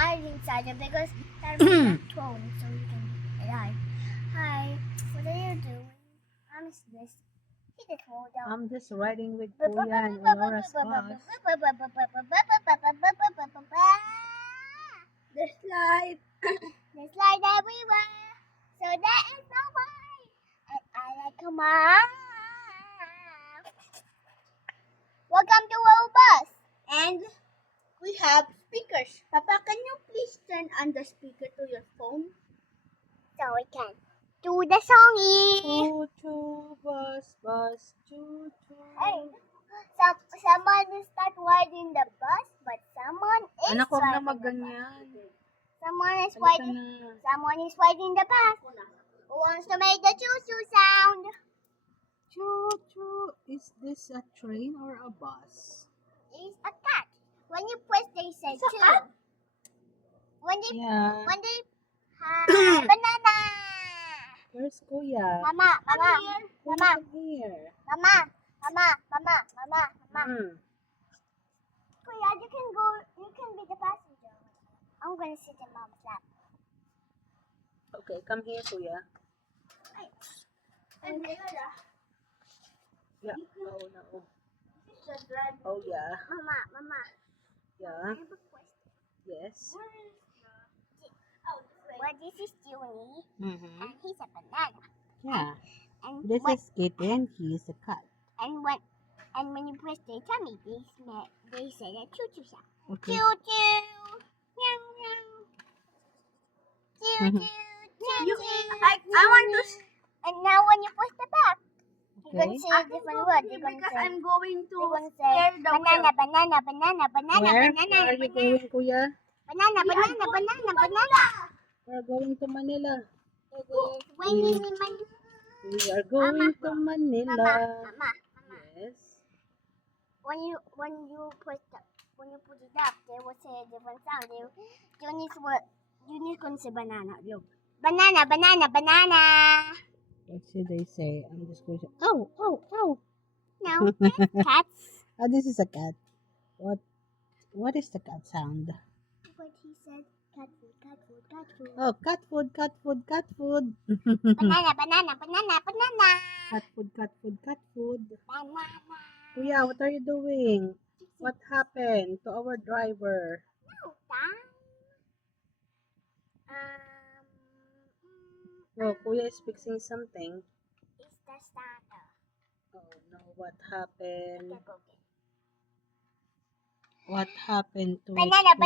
died inside it because that was a phone, so you can die. Hi, what are you doing? I'm this. See the phone down. I'm just riding with Kuya and Aurora's bus. There's slide. There's slide everywhere. So that is no way. And I like come on. Welcome to our bus. And we have speakers. Papa, can you please turn on the speaker to your phone? So we can do the songy. Choo choo bus bus choo choo. Hey, someone will start riding the bus, but someone is Anak, huwag na riding the bus. magganyan. Someone is Halika riding. na. Someone is riding the bus. Who wants to make the choo-choo sound? Choo choo. Is this a train or a bus? It's a cat. When you press, they say It's a choo. cat? When they Yeah. banana. Where's Kuya? Mama. Kuya, come here. Mama. Kuya, you can go. You can be the passenger. I'm gonna sit in Mom's lap. Okay, come here, Kuya. Yeah. Oh, no. Oh, yeah. Mama. Yeah. I have a question. Yes. Well, this is Juni, Mm-hmm. and he's a banana. Yeah. And This when, is Kitty and he's a cat. and when you press their tummy, they say a choo choo sound. Okay. Choo choo, meow meow. Choo choo, choo choo. I want to. And now when you push the back, you're Okay. gonna say a different word. You're gonna Because say. I'm going to You're gonna say steer the wheel. banana. Where are you going, Kuya? Banana. We're going to Manila. It's raining in my. We are going to Manila. Mama. Yes. When you put it up, they will say a different sound. Junior's gonna say banana. Look, banana. What should they say? I'm just going to say, oh. No, cats. Oh, this is a cat. What is the cat sound? What he said, cat food. Oh, cat food. Banana. Cat food. Banana. Kuya, what are you doing? What happened to our driver? No, Oh, Kuya is fixing something. it's the starter. Oh no, what happened? Okay, go get it. What happened to it, Banana. Kuya?